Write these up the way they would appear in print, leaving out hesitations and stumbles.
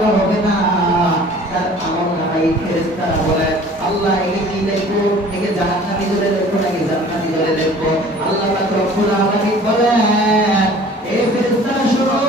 জায়গা হবে না। তার আমল নামাই ফেরেশতারা বলে আল্লাহ একে কি দেখবো, একে জাহান্নামী ধরে দেখবো নাকি জান্নাতি ধরে দেখবো? আল্লাহ পাক রব্বুল আলামিন বলেন এই ফেরেশতারা শোনো,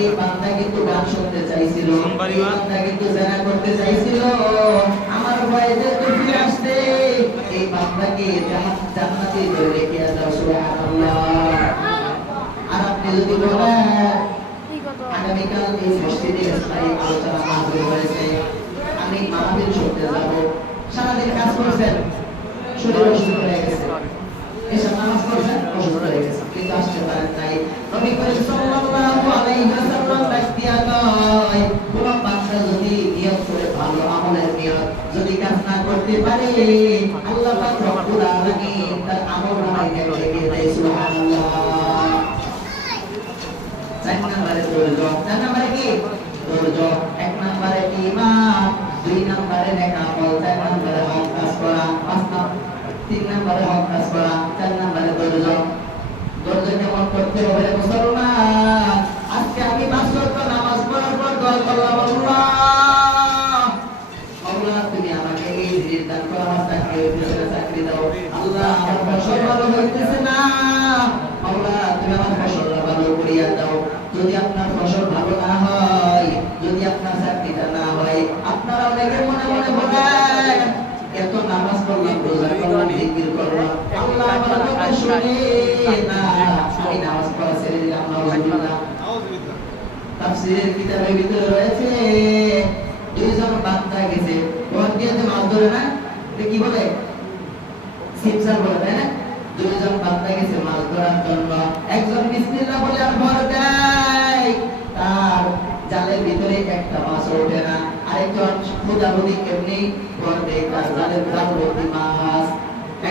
এই বান্দা কিন্তু গান শুনতে চাইছিল, এই বান্দা কিন্তু জিনা করতে চাইছিল, আমার ভয়ে যে ফিরে আসতে এই বান্দাকে জান্নাতি ধরে রেখে দাও। সুবহানাল্লাহ। আর আপনি যদি বলেন আগামীকাল এই মসজিদে ইসলামী আলোচনা মাহফিল হয়েছে, আমি মাহফিল শুনতে যাব, সারাদিন কাজ করছেন, শরীর অসুস্থ হয়ে গেছে, এসে নামাজ পড়ছেন, অসুস্থ হয়ে গেছে, কিন্তু আসতে পারেন নাই। নবী করিম সাল্লাল্লাহু আলাইহি ওয়াসাল্লাম ডাকিয়া কয়, কোন বান্দা যদি নিয়ত করে ভালো আমলের নিয়ত যদি কাজ না করতে পারে, আল্লাহ পাক রব্বুল আলামিন তার আমলনামায় লিখে দেয়। সুবহানাল্লাহ। চার নম্বরে ধৈর্য, চার নম্বরে কি? ধৈর্য। এক নম্বরে ঈমান, দুই নম্বরে নেক আমল, চার নম্বরে হক কাজ করা, তিন নম্বরে হক কাজ করা, চার নম্বরে ধৈর্য। ধৈর্য কেমন করতে হবে মুসলমান? আজকে আমি ৫ ওয়াক্ত নামাজ পড়ার পর দোয়া করলাম, আল্লাহ তুমি আমাকে এই রিজিক দান করো, আমার চাকরি দাও। আল্লাহ আমার ফসল ভালো হইতেছে না, আল্লাহ তুমি আমার ফসল ভালো করিয়া দাও। যদি আপনার ফসল ভালো না হয়, যদি আপনার চাকরিটা না হয়, আপনারা অনেকে মনে মনে বলেন এত নামাজ পড়লাম, রোজা করলাম, জিকির করলাম, আল্লাহ আমার কথা শুনে না, আমি নামাজ পড়া ছেড়ে দিলাম। নাউজুবিল্লাহ। তাফসীরের কিতাবের ভিতরে রয়েছে দুইজন বান্দা গেছে, ওখান দিয়ে মাছ ধরে না, এটা কি বলে? সিপসার বলে, তাই না? দুইজন বান্দা গেছে মাছ ধরার জন্য, একজন বিসমিল্লাহ বলে আর ভর দেয়, তার জালের ভিতরে একটা মাছ ওঠে না, আরেকজন খুদাবুদি এমনি ভর দেয়, তার জালের জাল ভর্তি মাছ।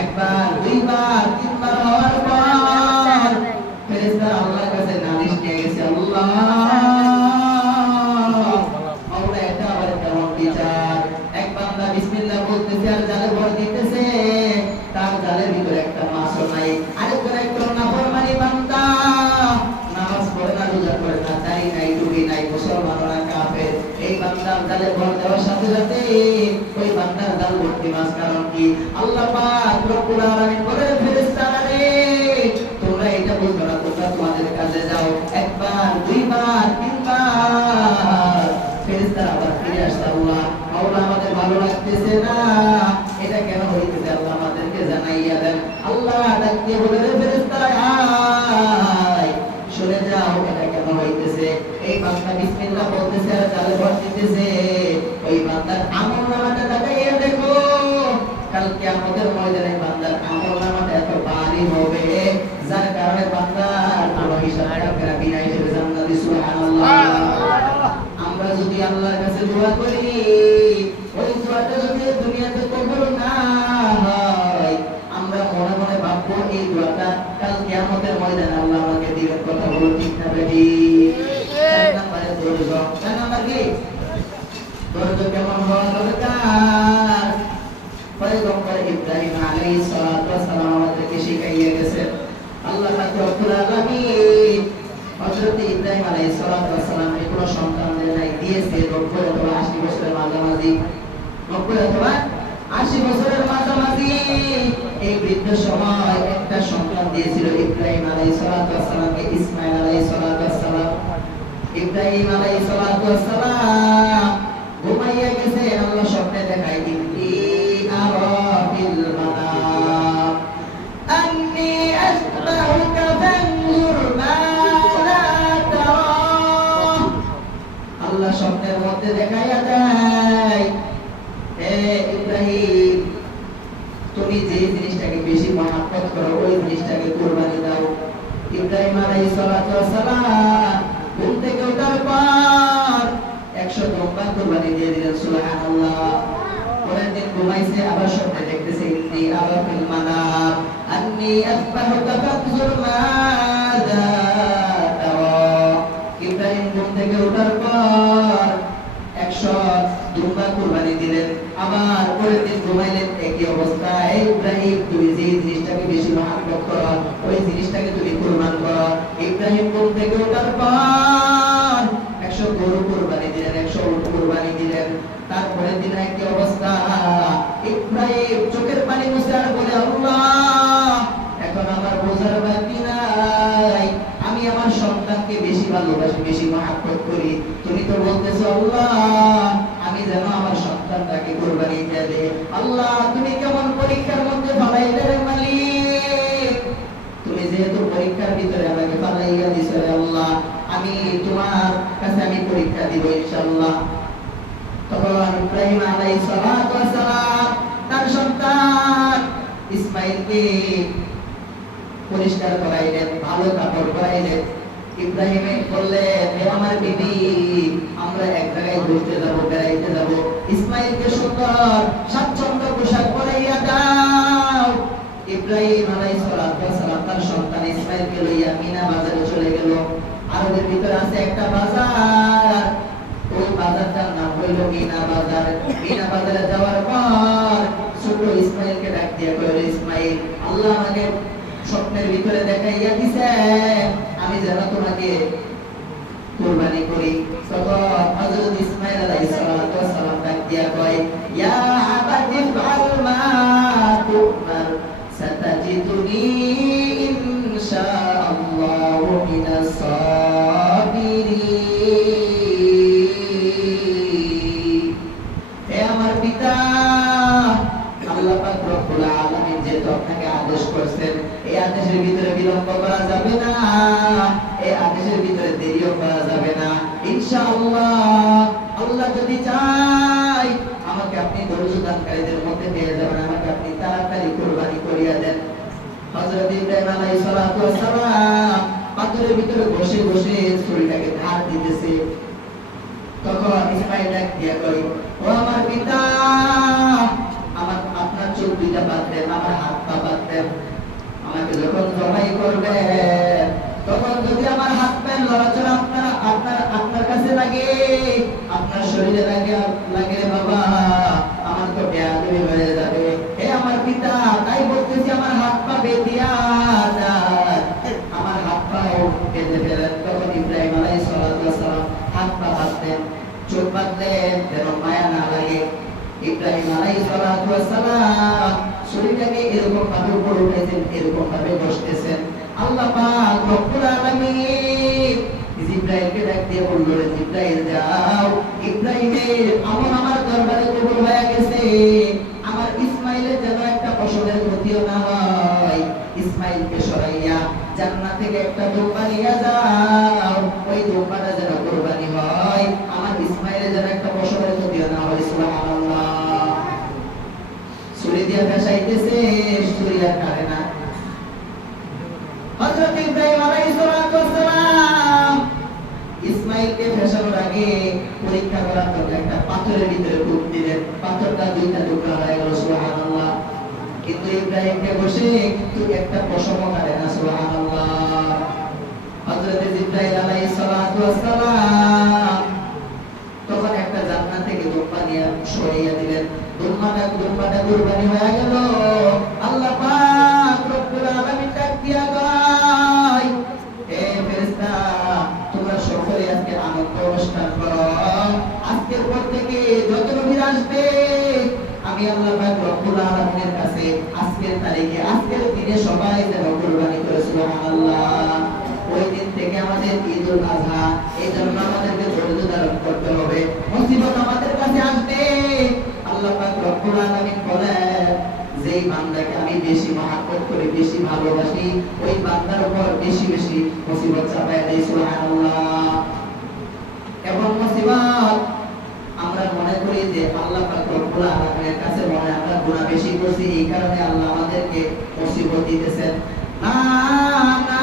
একবার, দুইবার, তিনবার হওয়ার পর ফেরেশতারা আল্লাহর কাছে নালিশ নিয়ে গেছে, আল্লাহ এটা আবার কেমন বিচার? এক বান্দা বিসমিল্লাহ বলতেছে আর জালে ভর দিতেছে, তার জালের ভিতরে একটা মাছও নাই। আরেকজন একজন নাফরমানি বান্দা, নামাজ পড়ে না, রোজা করে না, দাড়ি নাই, টুপি নাই, মুসলমান না কাফের, এই বান্দার জালে ভর দেওয়ার সাথে সাথে ওই বান্দার জাল ভর্তি মাছ। কারণ কি? আল্লাহ পাক রব্বুল আলামিন বলেন ফেরেশতারা রে তোমরা এটা বুঝো না, তোমরা তোমাদের কাজে যাও। একবার, দুইবার, তিনবার ফেরেশতারা আবার ফিরে আসছে, আল্লাহ মাওলা আমাদের ভালো লাগতেছে না, এটা কেন হইতেছে আল্লাহ আমাদেরকে জানাইয়া দেন। আল্লাহ ডাকতে বলে ফেরেশতারা আয় শুনে যাও এটা কেন হইতেছে। এই বান্দা বিসমিল্লাহ বলতেছে আর জালে ভর দিতেছে, ওই বান্দার আমলনামাটা দেখাইয়া দেখো, কাল কিয়ামতের ময়দানে বান্দার আমলনামাটা এত ভারী হবে যার কারণে বান্দার কোনো হিসাব রাখবে না, বিনা হিসাবে জান্নাতি। সুবহানাল্লাহ। আমরা যদি আল্লাহর কাছে দোয়া করি, ওই দোয়াটা যদি দুনিয়াতে কবুল না হয়, আমরা মনে মনে ভাববো এই দোয়াটা কাল কিয়ামতের ময়দানে আল্লাহ আমাকে দিবেন। কথা বলো ঠিক না বেটি? চার নম্বরে ধৈর্য। চার নম্বর কি? ধৈর্য কেমন হওয়া দরকার? পয়গম্বর ইব্রাহিম আলাইহিস সালাতু ওয়াস সালাম আমাদেরকে শিখাইয়া গেছেন। আল্লাহ পাক রব্বুল আলামিন হযরত ইব্রাহিম আলাইহিস সালাতু ওয়াস সালামের কোনো সন্তান দেন নাই, দিয়েছে 90 অথবা 80 বছরের মাঝামাঝি। 90 অথবা 80 বছরের মাঝামাঝি এই বৃদ্ধ সময় একটা সন্তান দিয়েছিল ইব্রাহিম আলাইহিস সালাতু ওয়াস সালামকে, ইসমাঈল আলাইহিস সালাতু ওয়াস সালাম। ইব্রাহিম আলাইহিস সালাতু ওয়াস সালাম ঘুমাইয়া গেছে, আল্লাহ স্বপ্নে দেখায় ইন্নী আরা ফিল মানাম আন্নী আসবাহুকা ফানজুর মাযা তারা। আল্লাহ স্বপ্নের মধ্যে দেখাইয়া দেয়, হে ইব্রাহিম তুমি যে জিনিসটাকে বেশি মহব্বত করো ওই জিনিসটাকে কুরবানি দাও। ইব্রাহিম আলাইহিস সালাতু ওয়াস সালাম ঘুম থেকে ওঠার পর 100 লম্বা কুরবানি দিয়ে দিলেন। সুবহানাল্লাহ। পরের দিন ঘুমাইছে, আবার স্বপ্নে দেখতেছে ইন্নী আরা ফিল মানাম আন্নী আসবাহুকা ফানজুর মাযা তারা। ইব্রাহিম ঘুম থেকে ওঠার পর 100 দুম্বা কুরবানি দিলেন, আবার পরের দিন ঘুমাইলেন, একই অবস্থায়। ইব্রাহিম তুমি যে জিনিসটাকে বেশি মহব্বত করো ওই জিনিসটাকে তুমি কুরবান করো। ইব্রাহিম ঘুম থেকে ওঠার পর 100 গরু কুরবানি দিলেন, মহব্বত করি। তুমি তো বলতেছো আল্লাহ আমি যেন আমার সন্তানটাকে কুরবানি দিয়ে দেই। আল্লাহ তুমি কেমন পরীক্ষার মধ্যে ফলাইলে রে মালিক, তুমি যেহেতু পরীক্ষার ভিতরে আমাকে ফালাইয়া দিছো রে আল্লাহ, আমি তোমার কাছে আমি পরীক্ষা দিব ইনশাআল্লাহ। তখন ইব্রাহিম আলাইহিস সালাতু ওয়াস সালাম তার সন্তান ইসমাঈলকে পরিষ্কার করাইলেন, ভালো কাপড় পরাইলেন। ইব্রাহিম বললেন হে আমার বিবি, আমরা এক জায়গায় ঘুরতে যাব, বেড়াইতে যাব, ইসমাঈলকে সুন্দর স্বাচ্ছন্দ্য পোশাক পরাইয়া দাও। ইব্রাহিম আলাইহিস সালাম তার সন্তান ইসমাঈলকে লইয়া মিনা বাজারে চলে গেল। আরবের ভিতরে আছে একটা বাজার, ওই বাজারটার নাম হইল মিনা বাজার। মিনা বাজারে যাওয়ার পর ছোট ইসমাঈলকে ডাক দিয়া কইল, ইসমাঈল আল্লাহ আমাকে স্বপ্নের ভিতরে দেখাইয়া দিছে আমি যেন তোমাকে কুরবানি করি। তখন হযরত ইসমাঈল আলাইহিস সালাম ডাক দিয়া কয়, ইয়া আবাতি ফাল মা তুমার সাতাজিদুনি ইনশাআল্লাহু মিনাস সাবিরিন। হে আমার পিতা, আল্লাহ পাক রব্বুল আলামিন যে আপনাকে আদেশ করেছেন, এই আদেশের ভিতরে বিলম্ব করা যাবে না, এই আদেশের ভিতরে দেরিও করা যাবে না ইনশাআল্লাহ। আল্লাহ যদি চায় আমাকে আপনি ধৈর্য দানকারীদের মধ্যে পেয়ে যাবেন, আমাকে আপনি তাড়াতাড়ি কুরবানি করিয়া দেন। হযরত ইব্রাহিম আলাইহিস সালাতু ওয়াস সালাম পাথরের ভিতরে বসে বসে ছুরিটাকে ধার দিতেছে। তখন ইসমাঈল ডাক দিয়া কই, ও আমার পিতা, আমার আপনার চোখ দুইটা বাদ দেন, আমার হাত পা বাদ দেন। আমাকে যখন জবাই করবে তখন যদি আমার হাত পা লড়াচড়া আপনার কাছে লাগে, আপনার শরীরে লাগে বাবা, আমার তো বেয়াদবি হয়ে যাবে। হে আমার পিতা, তাই বলতেছি আমার হাত পা বেঁধিয়া দেন, আমার হাত পা বেঁধে ফেলেন। তখন ইব্রাহিম আলাইহিস সালাম হাত পা বাঁধলেন, চোখ বাঁধলেন যেন মায়া না লাগে। ইব্রাহিম আলাইহিস সালাম শরীরটাকে এরকম ভাবে উপরে উঠেছেন, এরকম ভাবে বসতেছেন। আল্লাহ পাক রব্বুল আলামিন জিবরাইলকে ডাক দিয়ে বললেন, জিবরাইল যাও, ইব্রাহিমের আমল আমার দরবারে কবুল হয়ে গেছে, আমার ইসমাঈলের যেন একটা ফসলের ক্ষতিও না হয়, ইসমাঈলকে সরাইয়া জান্নাত থেকে একটা দুম্বা নিয়ে যাও, ওই দুম্বাটা যেন কুরবানি হয়, আমার ইসমাঈলের যেন একটা ফসলের ক্ষতিও না হয়। সুবহানাল্লাহ। ছুরি দিয়া ফেসাইতেছে, ছুরি আর কাটে না। হযরত ইব্রাহিম আলাইহিস সালাম ইসমাঈলকে ফেসানোর আগে পরীক্ষা করার জন্য একটা পাথরের ভিতরে ডুব দিলেন, পাথরটা দুইটা টুকরা হয়ে গেল। সুবহানাল্লাহ। কিন্তু ইব্রাহিমকে বসে কিন্তু একটা পশমও কাটে না। সুবহানাল্লাহ। হযরত জিবরাইল আলাইহিস সালাম তখন একটা জান্নাত থেকে দুম্বা নিয়ে সরিয়ে দিলেন, দুম্বাটা কুরবানি হয়ে গেল। আল্লাহ পাক রব্বুল আলামিন ডাক দিয়া কয়, হে ফেরেশতা, তোমরা সকলে আজকে আনন্দ অনুষ্ঠান করো, আজকের পর থেকে যত নবী আসবে আমি আল্লাহ পাক রব্বুল আলামিনের কাছে আজকের তারিখে আজকের দিনে সবাই যেন কুরবানি করে। সুবহানাল্লাহ। ওই দিন থেকে আমাদের ঈদুল আযহা, এই জন্য আমাদেরকে ধৈর্য ধারণ করতে হবে। মুসিবত আমাদের কাছে আসবে, আল্লাহ পাক রব্বুল আলামিন বলেন, যেই বান্দাকে আমি বেশি মহব্বত করি, বেশি ভালোবাসি, ওই বান্দার উপর বেশি বেশি মুসিবত চাপায় দেই। সুবহানাল্লাহ। এবং মুসিবত আমরা মনে করি যে আল্লাহ পাক রব্বুল আলামিনের কাছে মনে আমরা গুনাহ বেশি করছি, এই কারণে আল্লাহ আমাদেরকে মুসিবত দিতেছেন। না না,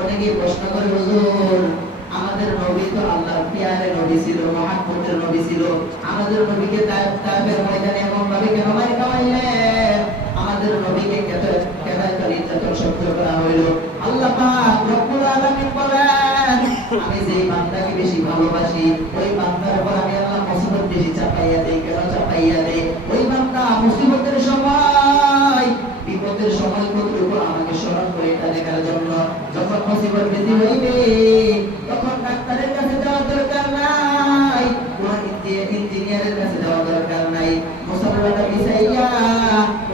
অনেকে প্রশ্ন করে, হুজুর আমাদের নবী তো আল্লাহর প্রিয় নবী ছিল, মহব্বতের নবী ছিল, আমাদের নবীকে তায়েফের ময়দানে এমন ভাবে কেন মাইর খাওয়াইলেন, আমাদের নবীকে কেন এত নির্যাতন সহ্য করা হইল? আল্লাহ পাক রব্বুল আলামিন বলেন, আমি যেই বান্দাকে বেশি ভালোবাসি, ওই বান্দার উপর আমি আল্লাহ মুসিবত বেশি চাপাইয়া দেই। কেন চাপাইয়া দেই? ওই বান্দা মুসিবতের সময়, বিপদের সময় কতটুকু আমাকে স্মরণ করে এটা দেখার জন্য। যখন মুসিবত বেশি হইবে তখন ডাক্তারের কাছে যাওয়ার দরকার নাই, কোন ইঞ্জিনিয়ারের কাছে যাওয়ার দরকার নাই, মুসলমানরা বিছাইয়া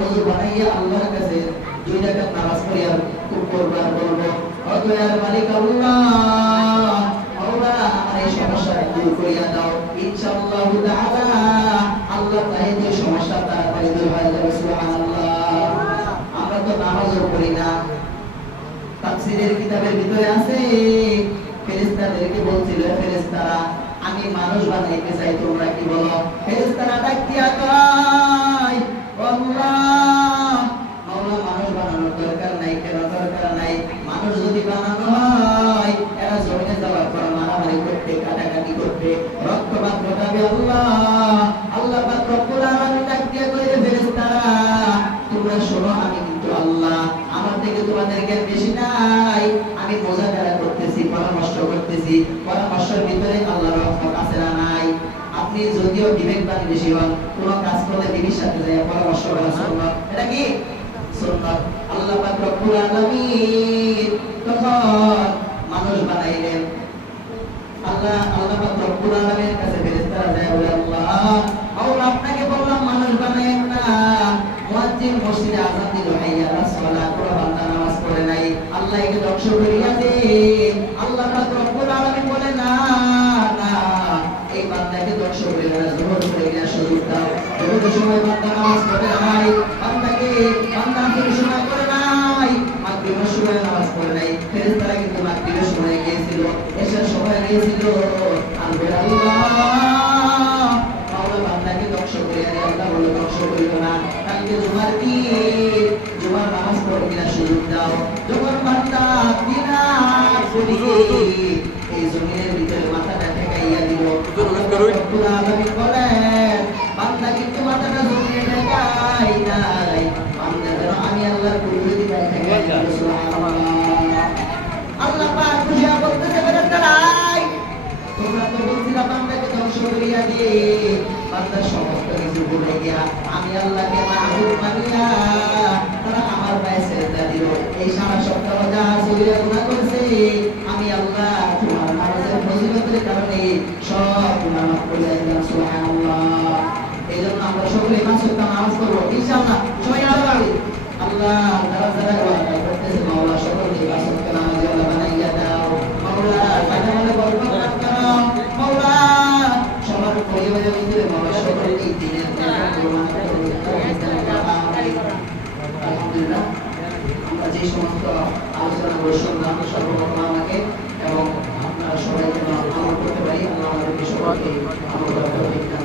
ওযু বানাইয়া আল্লাহর কাছে 2 রাকাত নামাজ পড়িয়া খুব করবার বলবো, ও দয়ার মালিক আল্লাহ, নিজেদের কিতাবের ভিতরে আছে ফেরেশতাদেরকে বলছিল ফেরেশতারা আমি মানুষ বানাইতে চাই তোমরা কি বলো ফেরেশতারা ডাক দিয়া কয় আল্লাহ মাওলা মানুষ বানানোর দরকার নাই কেন দরকার নাই মানুষ যদি বানানো হয় এরা জমিনে যাওয়ার পর মারামারি করতে কাটাকাটি করতে রক্তপাত ঘটাবে আল্লাহ পাক রব্বুল আলামিন ডাক দিয়া কইরে ফেরেশতারা তোমরা শোনো আমি কিন্তু আল্লাহ আমার থেকে তোমাদের জ্ঞান বেশি নাই আমি মোজাকারা করতেছি পরামর্শ করতেছি পরামর্শের ভিতরে আল্লাহর রহমত আছে না নাই আপনি যদিও বিবেকবান বেশি হন কোন কাজ করলে বিবির সাথে যায় পরামর্শ করা সুন্নাত এটা কি সুন্নাত আল্লাহ পাক রব্বুল আলামিন তখন মানুষ বানাইলেন আল্লাহ পাক রব্বুল আলামিনের কাছে ফেরেশতারা যায় বলে আল্লাহ আল্লাহ আপনাকে বললাম মানুষ বানায়েন না মুয়াজ্জিন মসজিদে আযান দিল হাইয়া আলাস সালাত পুরো বান্দা নামাজ পড়ে নাই আল্লাহ একে ধ্বংস করিয়া দে আল্লাহ পাক রব্বুল আলামিন বলে না না এই বান্দাকে ধ্বংস করিয়া না জোহর করিয়া সুযোগ দাও জোহরের সময় বান্দা নামাজ পড়ে নাই বান্দা পরিশ্রম করে নাই মাগরিবের সময় নামাজ পড়ে নাই ফেরেশতারা কিন্তু মাগরিবের সময় গিয়েছিল এশার সময় গিয়েছিল আল্লাহ বান্দাকে ধ্বংস করিয়া দে আল্লাহ বলে ধ্বংস করিও না কালকে জুমার দিন জুমার নামাজ পড়ে কিনা সুযোগ দাও যখন বান্দা বিনা এই জমিনের ভিতরে মাথাটা ঠেকাইয়া দিল রব্বুল আলামিন বলেন বান্দা কিন্তু মাথাটা জমিনে ঠেকাই নাই বান্দা যেন আমি আল্লাহর কুদরতি পায় ঠেকাই দিল সুবহানাল্লাহ আল্লাহ পাক বুঝিয়া বলতেছে ফেরেশতারাই তোমরা তো বলছিলা বান্দাকে ধ্বংস করিয়া দিয়ে বান্দার সমস্ত কিছু ভুলে গিয়া আমি আল্লাহকে মাহবুব মানিয়া তারা আমার পায়ে সেজদা দিল এই সারা সপ্তাহ যা সগীরা গুনাহ করছে আমি আল্লাহ তোমার নামাজের ফজিলতের কারণে সব গুনাহ মাফ করে দিলাম সুবহানাল্লাহ এইজন্য আমরা সকলে পাঁচ ওয়াক্ত নামাজ পড়ব ইনশাআল্লাহ সবাই আল্লাহ যারা যারা ওয়াদা করতেছে মাওলা সকলকে পাঁচ ওয়াক্ত নামাজি আল্লাহ বানাইয়া দাও মাওলা বানালে বরকত দাও মাওলা সবার পরিবারের ভিতরে মাওলা সকলকে দ্বীনের নেক প্রমাণ করে আলহামদুলিল্লাহ আমরা যে সমস্ত আলোচনা করে শুনলাম সর্বপ্রথম আমাকে এবং আপনারা সবাই যেন আমল করতে পারি আল্লাহ আমাদেরকে সবাইকে আমল করতে